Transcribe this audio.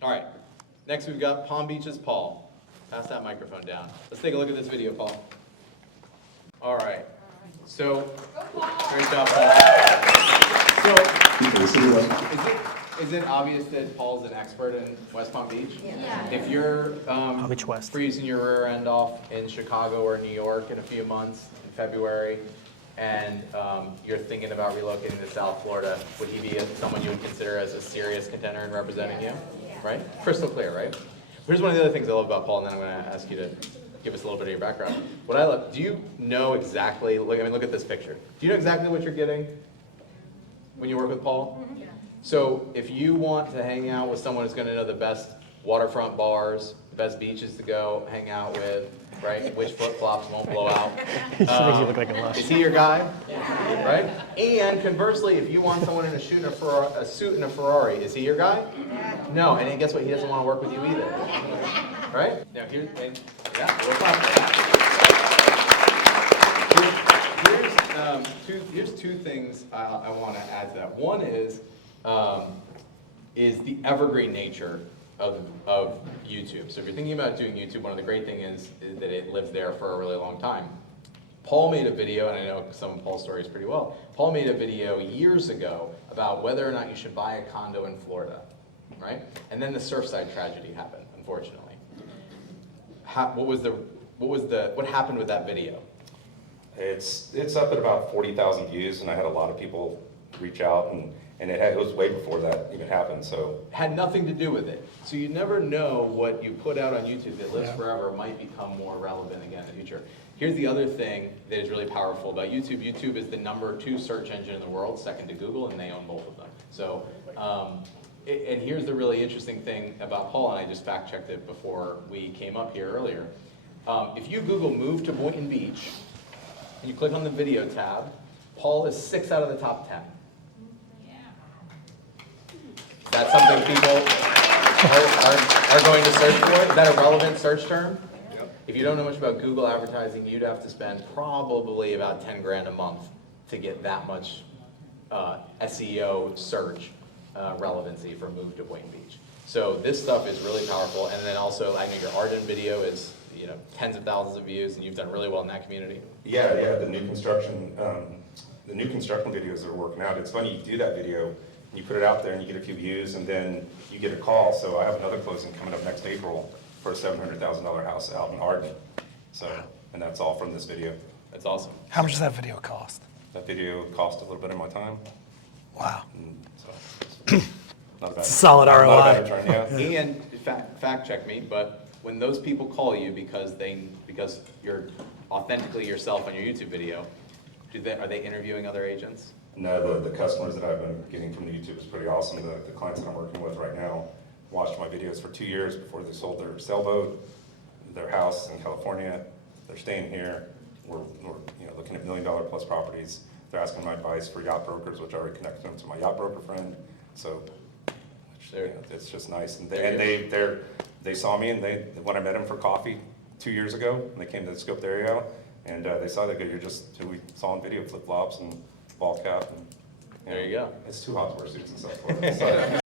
All right, next we've got Palm Beaches Paul. Pass that microphone down. Let's take a look at this video, Paul. All right, so, great job, Paul. So, is it obvious that Paul's an expert in West Palm Beach? Yeah. If you're Beach West. freezing your rear end off in Chicago or New York in a few months, in February, and you're thinking about relocating to South Florida, would he be someone you would consider as a serious contender in representing you? Right? Crystal clear, right? Here's one of the other things I love about Paul, and then I'm going to ask you to give us a little bit of your background. What I love, do you know exactly, look at this picture. Do you know exactly what you're getting when you work with Paul? Yeah. So if you want to hang out with someone who's going to know the best waterfront bars, the best beaches to go hang out with, right? Which flip-flops won't blow out. He makes you look like a lush. Is he your guy? Right? And conversely, if you want someone in a suit in a Ferrari, is he your guy? No, and then guess what? He doesn't want to work with you either. Right? Now here's two things I want to add to that. One is the evergreen nature of YouTube. So if you're thinking about doing YouTube, one of the great things is that it lives there for a really long time. Paul made a video, and I know some of Paul's stories pretty well. Paul made a video years ago about whether or not you should buy a condo in Florida, right? And then the Surfside tragedy happened, unfortunately. What happened with that video? It's up at about 40,000 views, and I had a lot of people reach out, and it was way before that even happened. So Had nothing to do with it. So you never know what you put out on YouTube that lives forever might become more relevant again in the future. Here's the other thing that is really powerful about YouTube. YouTube is the #2 search engine in the world, second to Google, and they own both of them. So, and here's the really interesting thing about Paul, and I just fact checked it before we came up here earlier. If you Google move to Boynton Beach, and you click on the video tab, Paul is 6 out of the top 10. Is that something people are going to search for? Is that a relevant search term? If you don't know much about Google advertising, you'd have to spend probably about 10 grand a month to get that much SEO search relevancy for move to Boynton Beach. So this stuff is really powerful. And then also, I know your Arden video is tens of thousands of views, and you've done really well in that community. yeah, the new construction videos that are working out. It's funny, you do that video, and you put it out there, and you get a few views, and then you get a call. So I have another closing coming up next April for a $700,000 house out in Arden. So, and that's all from this video. That's awesome. How much does that video cost? That video cost a little bit of my time. Wow. And so, not a bad, Solid not ROI. a bad return, yeah. And fact check me, but when those people call you because you're authentically yourself on your YouTube video, are they interviewing other agents? No, the customers that I've been getting from the YouTube is pretty awesome. The clients that I'm working with right now watched my videos for 2 years before they sold their sailboat, their house in California. They're staying here. We're looking at $1 million plus properties. They're asking my advice for yacht brokers, which I already connected them to my yacht broker friend. So it's just nice. And they saw me, and when I met them for coffee 2 years ago, and they came to scope the area out, and they saw that you're just who we saw on video, flip flops and ball cap. And, There you go. It's too hot to wear suits and stuff. So